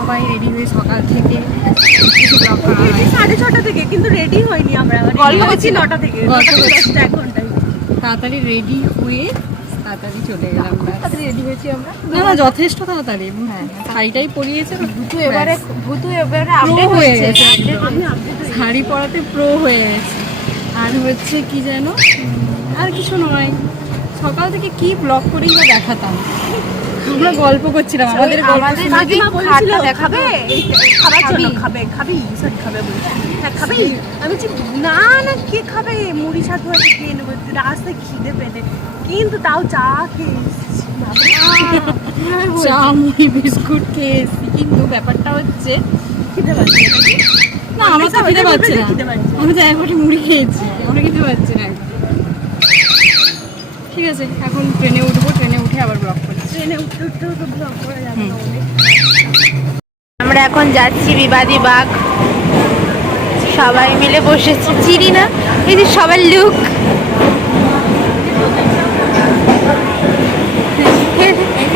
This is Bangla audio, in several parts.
সবাই রেডি হয়ে সকাল থেকে কিছু ব্লগ করা হয় 6:30 থেকে, কিন্তু রেডি হয়নি আমরা, গল্প করছি 9টা থেকে, 1 ঘন্টায়। তাড়াতাড়ি রেডি হয়ে তাড়াতাড়ি চলে গেলাম। তাড়াতাড়ি রেডি হয়েছি আমরা। না যথেষ্ট তাড়াতাড়ি। হ্যাঁ শাড়িটাই পরিয়েছে, ভূতু এবারে প্রো আপডেট হয়ে হয়েছে। গেছে, শাড়ি পরাতে প্রো হয়ে গেছে। আর হচ্ছে কি যেন, আর কিছু নয়, সকাল থেকে কি ব্লগ করেই বা দেখাতাম। আমরা গল্প করছিলাম, আমাদের কাকিমা বলেছিল দেখাবে, খাবার জন্য খাবি সরি খাবে বলছি, হ্যাঁ খাবি। আমি বলছি না না, কে খাবে, মুড়ি সাথে হয়তো খেয়ে নেবো, রাস্তায় খিদে পেটে, কিন্তু তাও চা খেয়ে এসেছি। চা মুড়ি বিস্কুট খেয়েছি, কিন্তু ব্যাপারটা হচ্ছে খিদে পাচ্ছে না, আমার তো খেতে পাচ্ছে না, আমি তো একবারই মুড়ি খেয়েছি, আমরা খেতে পারছি না। ঠিক আছে, এখন ট্রেনে উঠবো, ট্রেনে উঠে আবার ব্লগ করছি। ট্রেনে উঠতে উঠতেও তো ব্লগ করা যাবে না অনেক। আমরা এখন যাচ্ছি বিবাদী বাগ, সবাই মিলে বসেছি, চিনি না, এই যে সবার লুক।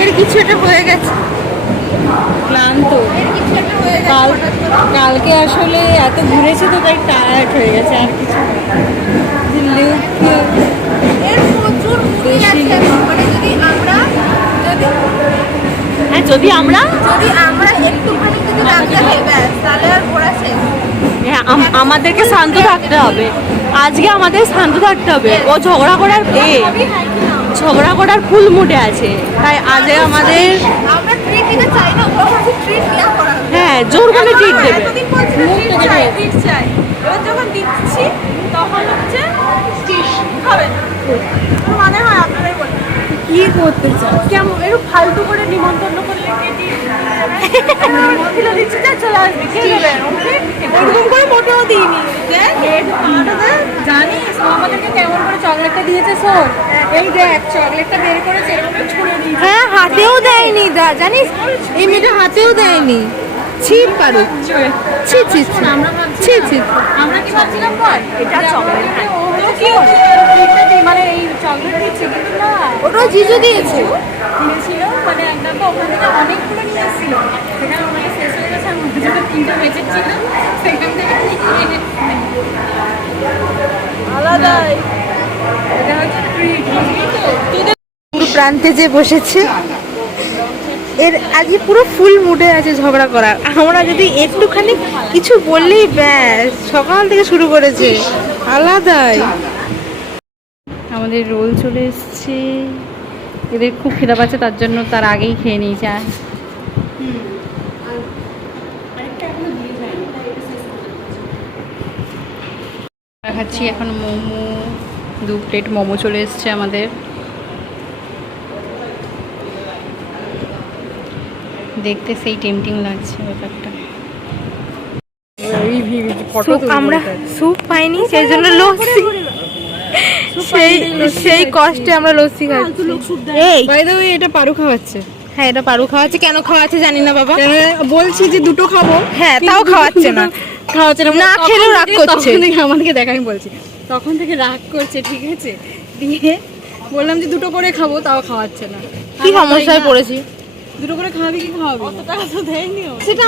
এর কিছু একটা হয়ে গেছে, ক্লান্ত, কালকে আসলে এত ঘুরেছি তো তাই টায়ার্ড হয়ে গেছে, আর কিছু যদি আমরা একটুখানি যদি রাখতে হয় ব্যাস, তাহলে আর ঘোরা শেষ। আমাদেরকে শান্ত থাকতে হবে, আজকে আমাদের শান্ত থাকতে হবে। ও ঝগড়া করার ফুল মুডে আছে, তাই আজকে আমাদের হ্যাঁ জোর করে ট্রিট দেবে। যখন দিচ্ছি তখন হচ্ছে মানে হয় আপনারাই বলেন কি করতে চাও, কেমন একটু ফালতু করে নিমন্ত্রণ করলে দিচ্ছি যা চলে আসবে, কে দেবে ওরকম করে মোটেও দিইনি। জানিস আমাদেরকে কেমন করে চকলেটটা দিয়েছে, শোন এই দেখ চকলেটটা বের করেছে, এরকম ছুঁড়ে দিয়েছে। হ্যাঁ হাতেও দেয়নি, জানিস এই মেয়েটা হাতেও দেয়নি। ছিপ পারু ছি ছি আমরা কি ভাবছিলাম বল, এটা চকলেট, মানে এই চকলেট দিচ্ছে, কিন্তু না ওটা জিজু দিয়েছে। দিয়েছিল, মানে একদম তো ওখান থেকে অনেকগুলো নিয়ে এসেছিল, সেখানে আমাকে শেষ হয়ে গেছে, আর মধ্যে যখন 3টে বেঁচেছিল সেখান থেকে আলাদাই এটা হচ্ছে ট্রিট, বুঝলি তো। তোদের পুরো প্রান্তে যে বসেছে, এর আজকে পুরো ফুল মুডে আছে ঝগড়া করার। আমরা যদি একটুখানি কিছু বললেই ব্যাস সকাল থেকে শুরু করেছে, আলাদাই। আমাদের রোল চলে এসছে, এদের খুব খিদা পাচ্ছে, তার জন্য তার আগেই খেয়ে নিয়েছে। খাচ্ছি এখন মোমো, 2 প্লেট মোমো চলে এসছে আমাদের। দেখতে সেই টেম্পটিং লাগছে ব্যাপারটা। আমরা স্যুপ পাইনি, সেই জন্য লস্যি, সেই কষ্টে আমরা লস্যি খাচ্ছি। এই বাই দ্য ওয়ে, এটা পারু খাওয়াচ্ছে। হ্যাঁ এটা পারু খাওয়াচ্ছে, কেন খাওয়াচ্ছে জানি না বাবা। বলছি যে 2টো খাবো, হ্যাঁ তাও খাওয়াচ্ছে না, না খেলেও রাগ করছে। আমাদেরকে দেখ, আমি বলছি তখন থেকে রাগ করছে, ঠিক আছে, দিয়ে বললাম যে 2টো করে খাবো, তাও খাওয়াচ্ছে না। কি সমস্যায় পড়েছি। 2টো করে খাওয়াবি কি খাওয়াবি? অত টাকা তো দেয়নি।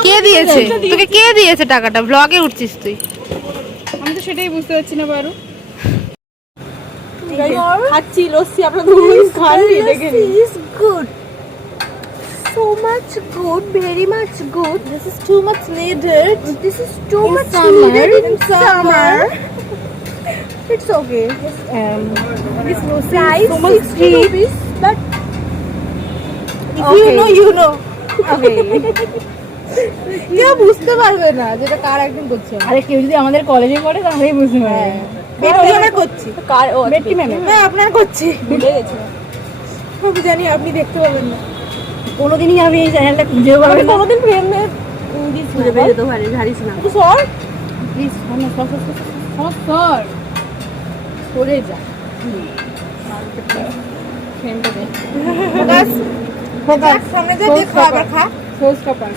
কে দিয়েছে তোকে, কে দিয়েছে টাকাটা? ব্লগে উঠছিস তুই। আমি তো সেটাই বুঝতে পারছি না পারু। খাচ্ছি লস্যি, আপনাদের খাচ্ছি, দেখে নিন। is good, so much good, very much good. This is too much needed. This is too much needed in summer. It's okay. This price so much 60 rupees, but if you know, you know. Okay. কেউ বুঝতে পারবে না যেটা কার একদিন করছে। আরে কেউ যদি আমাদের কলেজে পড়ে তাহলেই বুঝতে পারবে। বেটকি আমরা করছি, কার ও বেটকি ম্যাম? হ্যাঁ আপনার করছি, ভুলে গেছি। আমি জানি আপনি দেখতে পাবেন না, কোনোদিনই আমি এই চ্যানেলটা খুঁজেও পাবো না। কোনোদিন প্রেমে খুঁজে পেয়ে যেতে পারি, ঝাড়িস না তুই সর প্লিজ, সর সরে যা। ফ্রেমটা দে, ফোকাস ফোকাস, সামনে যা, দেখ আবার খা, সোস কাপার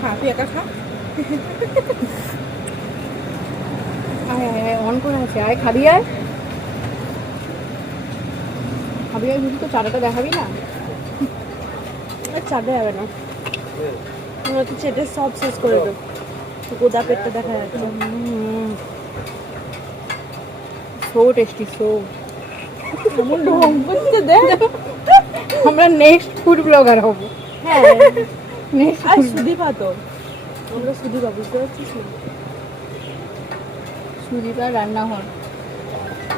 খা তুই একা খা। আয় অন করে আছে, আয় খাবি, আয় খাবি, আয় বুঝি তো চাটাটা দেখাবি না? চাঁদে যাবে না, আমরা তো চেটে সব শেষ করে দেবো, গোদা পেটটা দেখা যাচ্ছে। So tasty, so. এমন ঢং করছে দেখ। আমরা নেক্সট ফুড ব্লগার হব। হ্যাঁ, নেক্সট আর সুদীপা তো, আমরা সুদীপা, বুঝতে পারছিস না? সুদীপা রান্নাঘর।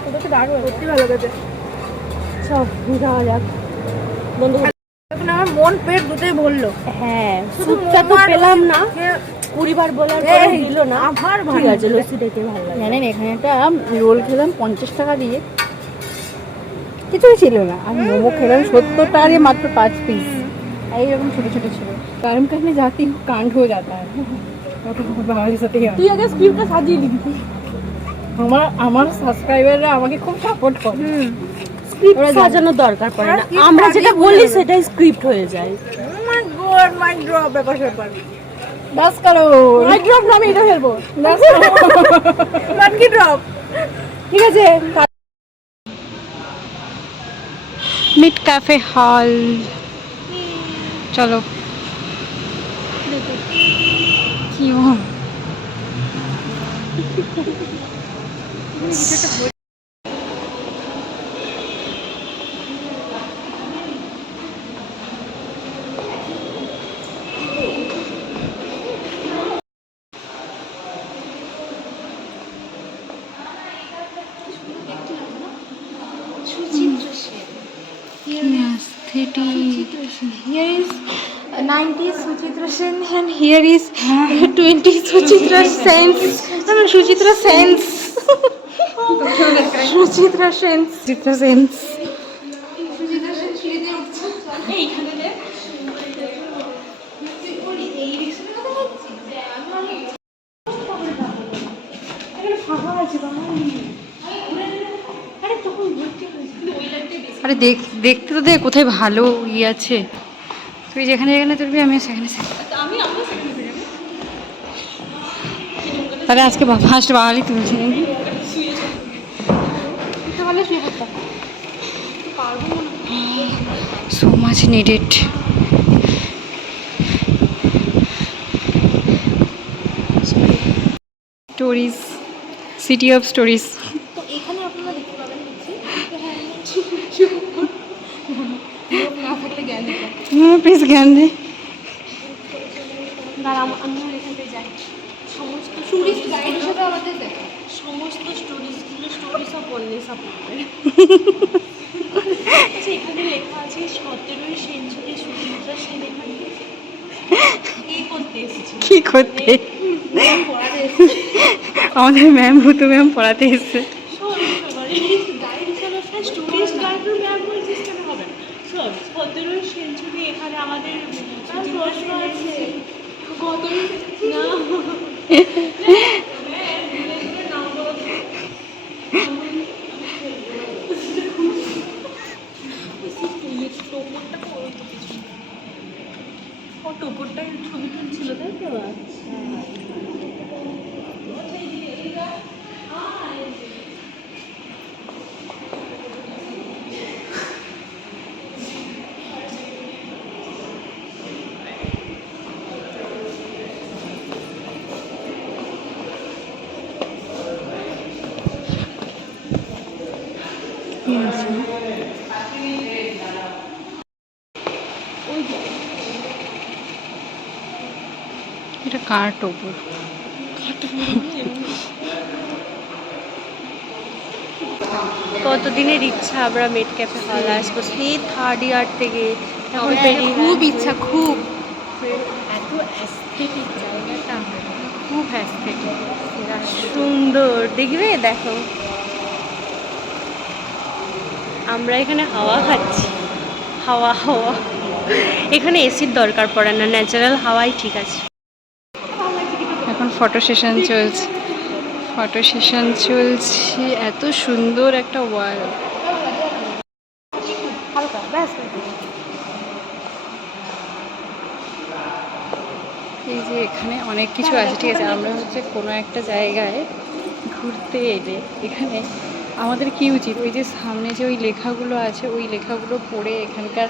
ওটা তো দারুণ, সত্যি ভালো খেতে। সব যাওয়া যাক বন্ধু। এখন আমার মন পেট দুটোই ভরলো। হ্যাঁ, স্যুপটা তো পেলাম না, 20 বার বলার পরে দিল না। আবার ঠিক আছে, লস্যিটাকে ভালো লাগে। জানেন এখানে একটা রোল খেলাম 50 টাকা দিয়ে, কিছুই ছিল না। আর মোমো খেলাম 70 টাকা দিয়ে মাত্র 5 পিস। এইরকম ছোট ছোট ছিল। গরম करने जाती हूँ कांड हो जाता है। বাঙালির সাথে তুই আগে স্ক্রিপ্টটা সাজিয়ে নিবি। আমার সাবস্ক্রাইবাররা আমাকে খুব সাপোর্ট করে। স্ক্রিপ্ট সাজানোর দরকার পড়ে না, আমরা যেটা বলি সেটাই স্ক্রিপ্ট হয়ে যায়। মাই গড, মাই ড্রপ ব্যাপার ব্যাপার। বাস করো, মাই ড্রপ না, আমি এটা ফেলবো। বাস করো। Monkey drop. ঠিক আছে, মিড ক্যাফে হল, চলো। কি Here is 90s Suchitra Sen and here is 20s Suchitra Sen's. No, Suchitra Sen's. Suchitra Sen's. Suchitra Sen's. আরে দেখতে তো দে কোথায় ভালো ইয়ে আছে। তুই যেখানে যেখানে তুলবি আমি সেখানে তাহলে আজকে ফার্স্ট বাঙালি তুলছি নাকি? So much needed. Stories, city of stories. তো এখানে আপনারা দেখতে পাবেন না থাকলে জ্ঞান দিতে। প্লিজ জ্ঞান দে। আমরা এখানটায় যাই, সমস্ত টুরিস্ট গাইড হিসেবে আমাদের দেখে সমস্ত স্টোরিজগুলো, স্টোরি সব বললে সব আচ্ছা, এখানে লেখা আছে 17ই সেঞ্চুরি সুচিত্রা সেন এখানে কি করতে এসেছিল? কি করতে? আমাদের ম্যাম ভূতু ম্যাম পড়াতে এসছে। গাইড হিসেবে টুরিস্ট গাইডের ম্যাম বলছিস কেন হবে না? শোন, 17ই সেঞ্চুরি এখানে আমাদের প্রশ্ন আছে কত না টোপরটাই ছবি তুলছিল, তাই তো? এটা কার টোপর? কতদিনের ইচ্ছা আমরা মেড ক্যাফে হল আসবো, সেই 3rd ইয়ার থেকে। এখন খুব ইচ্ছা, খুব। এত অ্যাস্থেটিক জায়গাটা, খুব অ্যাস্থেটিক, সুন্দর। দেখবে, দেখো আমরা এখানে হাওয়া খাচ্ছি, হাওয়া হাওয়া। এখানে এসির দরকার পড়ে না, ন্যাচারাল হাওয়াই ঠিক আছে। এখন ফটো সেশন চলছে, ফটো সেশন চলছে। এত সুন্দর একটা ওয়াল। হালকা ব্যাস। এই যে এখানে অনেক কিছু আছে, ঠিক আছে। আমরা হচ্ছে কোনো একটা জায়গায় ঘুরতে এলে এখানে আমাদের কি উচিত, ওই যে সামনে যে ওই লেখাগুলো আছে, ওই লেখাগুলো পড়ে এখানকার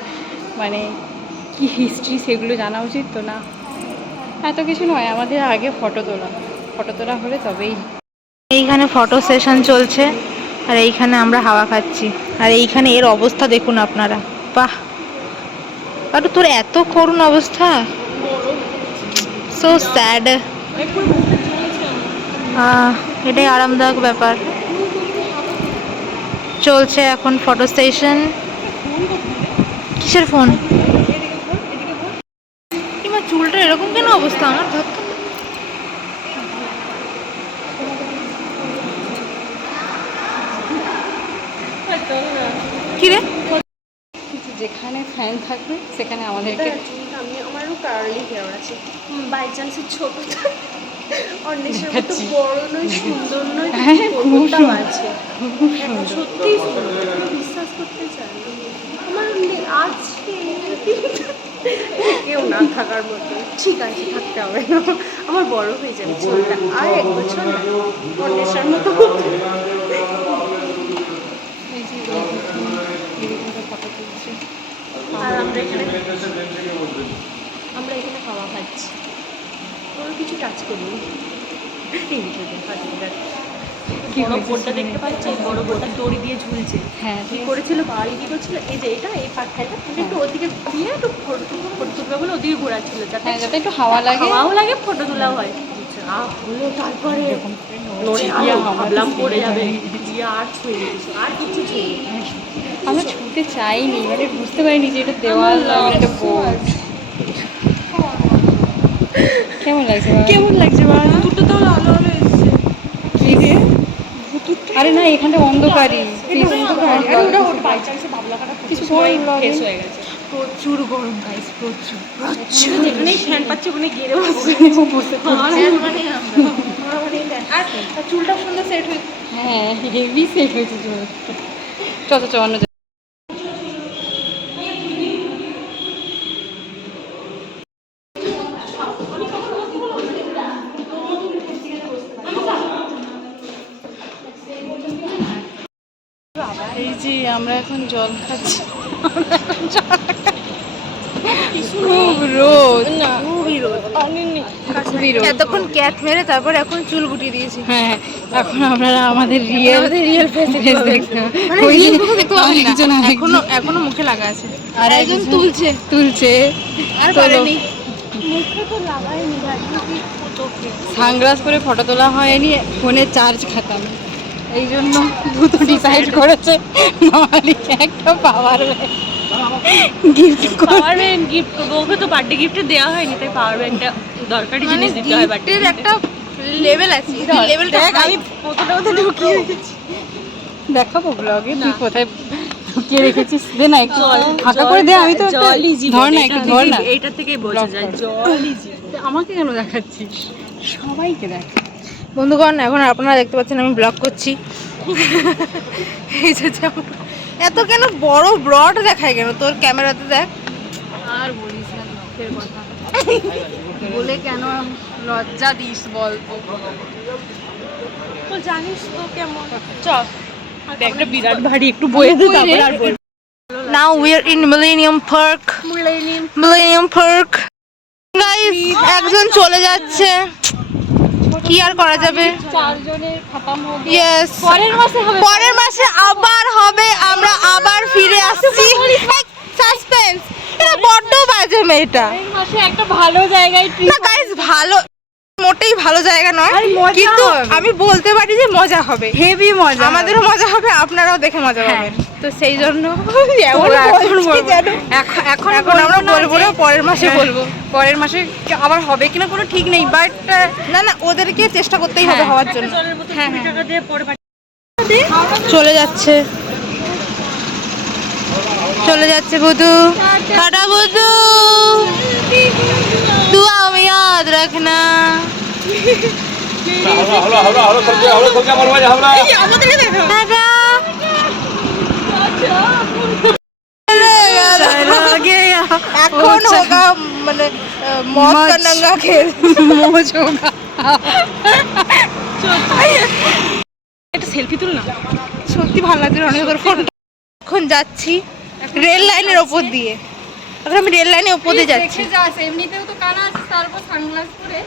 মানে কি হিস্ট্রি সেগুলো জানা উচিত তো না? এত কিছু নয়, আমাদের আগে ফটো তোলা হলে তবেই। এইখানে ফটো সেশন চলছে আর এইখানে আমরা হাওয়া খাচ্ছি। আর এইখানে এর অবস্থা দেখুন আপনারা, বাহ! আর তোর এত করুণ অবস্থা, সো স্যাড। এটাই আরামদায়ক ব্যাপার। চলছে এখন ফটো সেশন। কিসের ফোন? কিংবা চুলটা এরকম কেন অবস্থা আমার, ধর তো। কি রে? যেখানে ফ্যান থাকবে সেখানে আমাদেরকে আমারও কার্লি হেয়ার আছে, বাই চান্সে ছোট অন্বেষের মতো বড় নয়, সুন্দর নয়, কোনটাও আছে। সত্যি বিশ্বাস করতে চাই আমার আছে, কেউ না থাকার মতো। ঠিক আছে, থাকতে হবে না, আমার বড় হয়ে যাবে চুলটা, আর 1 বছর না অন্বেষের মতো। ফটো তুলছি। আর আমরা এখানে হাওয়া খাচ্ছি, কোনো কিছু টাচ করিনি। বড় বোর্ডটা দেখতে পাচ্ছি, বড় বোর্ডটা দড়ি দিয়ে ঝুলছে। হ্যাঁ, কি করেছিল বাড়ি কি করছিল, এই যে এটা এই পাখাটা একটু ওদিকে দিয়ে একটু ফটো তুলবে বলে ওদিকে ঘোরাচ্ছিল, যাতে যাতে একটু হাওয়া লাগে, হাওয়াও লাগে, ফটো তোলাও হয়। হলো তারপরে নড়ে ভাবলাম পড়ে যাবে, দিয়ে আর ছুঁয়ে দিয়েছিল, আর কিছু ছুঁয়ে। আমরা ছুঁতে চাইনি, মানে বুঝতে পারিনি যে এটা দেওয়াল নয়, এটা বোর্ড। কেমন লাগছে? কেমন লাগছে বল? দুটো তো আলো আলো এসছে। কি রে? আরে না, এখানটা অন্ধকারই। বাই চান্সে ভাবলা কাটা কিছু করে ফেস হয়ে গেছে। প্রচুর গরম গাইস, প্রচুর। যেখানেই ফ্যান পাচ্ছি ওখানে গিয়ে বসে আর চুলটা সুন্দর সেট হয়েছে। হ্যাঁ, হেভি সেট হয়েছে চুল। চল চল অন্য এই যে আমরা এখন জল খাচ্ছি, খুব রোদ, খুবই রোদ। খুবই রোদ। এতক্ষণ ক্যাট মেরে তারপর এখন চুল গুটিয়ে দিয়েছি। হ্যাঁ, এখন আপনারা আমাদের রিয়েল ফেস দেখতে মানে ওই যে real face দেখতে পাবেন না। আরেকজন এখনো মুখে লাগা আছে। আর একজন তুলছে আর তোলো। পারেনি। মুখে তো লাগাইনি ভাই, সানগ্লাস করে ফটো তোলা হয়নি, ফোনে চার্জ খাতাম, এই জন্য দুটো ডিসাইড করেছে মালিক একটা পাওয়ার গিফট পাওয়ার ব্যাংক গিফট করবো। ওকে তো বার্থডে গিফটে দেওয়া হয়নি, তাই পাওয়ার ব্যাংকটা দরকারি জিনিস দিতে হয় বার্থডে। গিফটের একটা লেভেল আছে, লেভেলটা আমি প্রথমে ঢুকিয়ে রেখেছি। দেখাবো ব্লগে তুই কোথায় ঢুকিয়ে রেখেছিস। দে না একটু ফাঁকা করে দে, আমি তো জলই জীবন, ধর না, একটু ধর না। এইটা থেকেই বোঝা যায় জলই জীবন। আমাকে কেন দেখাচ্ছিস? সবাইকে দেখ। বন্ধুগণ, এখন আপনারা দেখতে পাচ্ছেন আমি ব্লগ করছি। এই যে যেমন এত কেন বড় ব্রড দেখায় কেন তোর ক্যামেরাতে, দেখ। আর বলিস না লক্ষ্যের কথা, বলে কেন লজ্জা দিস বল? তো জানিস তো কেমন। চল একটা বিরাট ভারী একটু বয়ে দে, তারপর আর বল। Now we are in Millennium Park. Millennium Park. Guys, একজন চলে যাচ্ছে, কি আর করা যাবে। 4 জনের খতম হবে। Yes. পরের মাসে আবার হবে, আমরা আবার ফিরে আসছি। সাসপেন্স, এটা বড্ড বাজে মেয়েটা। এই মাসে একটা ভালো জায়গায় না গাইস, ভালো মোটেই ভালো জায়গা নয়, কিন্তু আমি বলতে পারি যে মজা হবে, হেভি মজা। আমাদেরও মজা হবে, আপনারাও দেখে মজা পাবেন। তো সেই জন্য এখন আমরা বলবো না, পরের মাসে বলবো। পরের মাসে আবার হবে কিনা কোনো ঠিক নেই, বাট না ওদেরকে চেষ্টা করতেই হবে হওয়ার জন্য। জলের বোতল 20 টাকা দিয়ে পরে চলে যাচ্ছে বুধু। টাটা বুধু, दुआ में याद रखना। টাটা। এখন হোগা মানে মদ কা নঙ্গা খেল, মজ হোগা। একটা সেলফি তুল না। সত্যি ভালো লাগছে অনেক তোর ফোনটা। এখন যাচ্ছি রেল লাইনের ওপর দিয়ে, এখন আমি রেল লাইনের ওপর দিয়ে যাচ্ছি। এমনিতেও তো জানা আছে তারপর সানগ্লাস পরে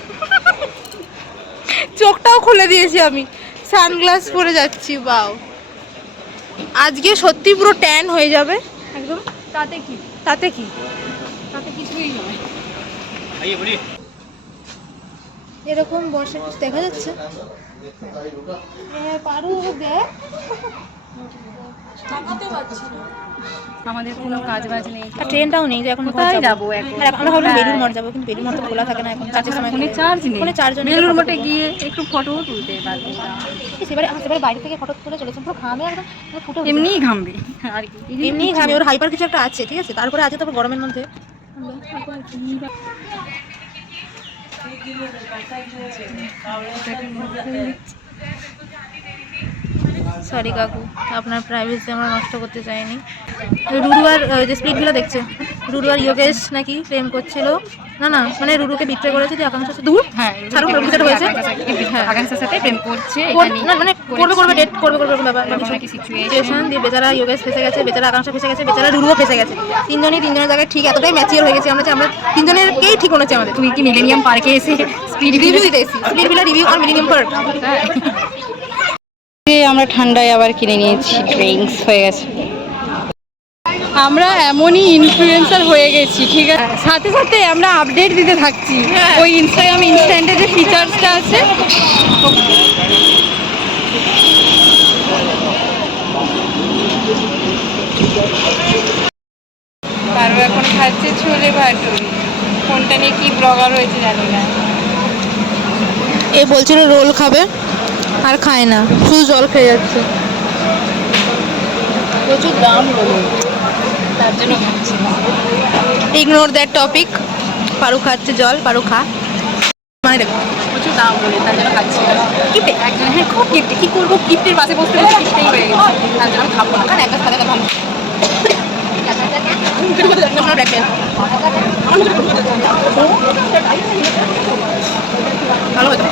চোখটাও খুলে দিয়েছি আমি, সানগ্লাস পরে যাচ্ছি। বাও, আজকে সত্যি পুরো ট্যান হয়ে যাবে একদম। তাতে কি, তাতে কি, তাতে কিছুই নয়। এরকম বসে দেখা যাচ্ছে। পারু দেখ, আমাদের কোনো কাজ বাজ নেই, আর ট্রেনটাও নেই যে এখন কোথায় যাবো এখন? আর আমরা ভাবলাম বেলুর মঠ যাবো, কিন্তু বেলুর মঠ তো খোলা থাকে না এখন, চারটের সময় ফোনে চার্জ নেই, ফোনে চার্জ নেই। বেলুর মঠে গিয়ে একটু ফটো তুলতে পারবো, সেবারে বাইরে থেকে ফটো তুলে চলেছে, পুরো ঘামে একদম ফুটে উঠেছে। এমনিই ঘামবে আর কি, এমনি ঘামে, ওর হাইপার কিছু একটা আছে, ঠিক আছে। তারপরে আছে তারপর গরমের মধ্যে সরি কাকু, আপনার প্রাইভেসি আমরা নষ্ট করতে চাইনি। রুরু আর যে স্প্লিট ভিলা দেখছে, রুরু আর যোগেশ নাকি প্রেম করছিল, না না মানে রুরুকে বিট্রে করেছে যে আকাঙ্ক্ষার সাথে। দূর, হ্যাঁ ছাড়ুন, ওর কিছু একটা হয়েছে। হ্যাঁ আকাঙ্ক্ষার সাথে প্রেম করছে, না মানে করবে ডেট করবে এরকম ব্যাপার কি সিচুয়েশন। সিচুয়েশন দিয়ে বেচারা যোগেশ ফেসে গেছে, বেচারা আকাঙ্ক্ষা ফেসে গেছে, বেচারা রুরুও ফেসে গেছে। তিনজনের জায়গায় ঠিক এতটাই ম্যাচিওর হয়ে গেছে আমরা যে আমরা তিনজনেরকেই ঠিক মনে হচ্ছে আমাদের। তুই কি মিলেনিয়াম পার্কে এসে স্পিড রিভিউ দিতে এসেছি, স্প্লিট ভিলা রিভিউ আর মিলিনিয়াম পার্ক। আমরা ঠান্ডায় আবার কিনে নিয়েছি, ড্রিঙ্কস হয়ে গেছে। আমরা এমনই ইনফ্লুয়েন্সার হয়ে গেছি, ঠিক আছে, সাথে সাথে আমরা আপডেট দিতে থাকছি। ওই ইনস্টাগ্রাম ইনস্ট্যান্টে যে ফিচার্সটা আছে, পারো এখন খাচ্ছে ছোলে ভাটুরি। কোনটা নিয়ে কি ব্লগার হয়েছে জানি না। এ বলছিল রোল খাবে আর খায় না, শুধু জল খেয়ে যাচ্ছে। প্রচুর দাম হলো, তার জন্য খাচ্ছি না। Ignore that topic. পারু খাচ্ছে জল, পারু খা মানে দেখো প্রচুর দাম বলে তার জন্য খাচ্ছি না। গিফটে একজন, হ্যাঁ খুব গিফটে, কী করবো, গিফটের পাশে বসতে বসতে গিফটেই হয়ে গেছে, তার জন্য খাবো না। কারণ একটা সাথে ভালো ভালো হতো।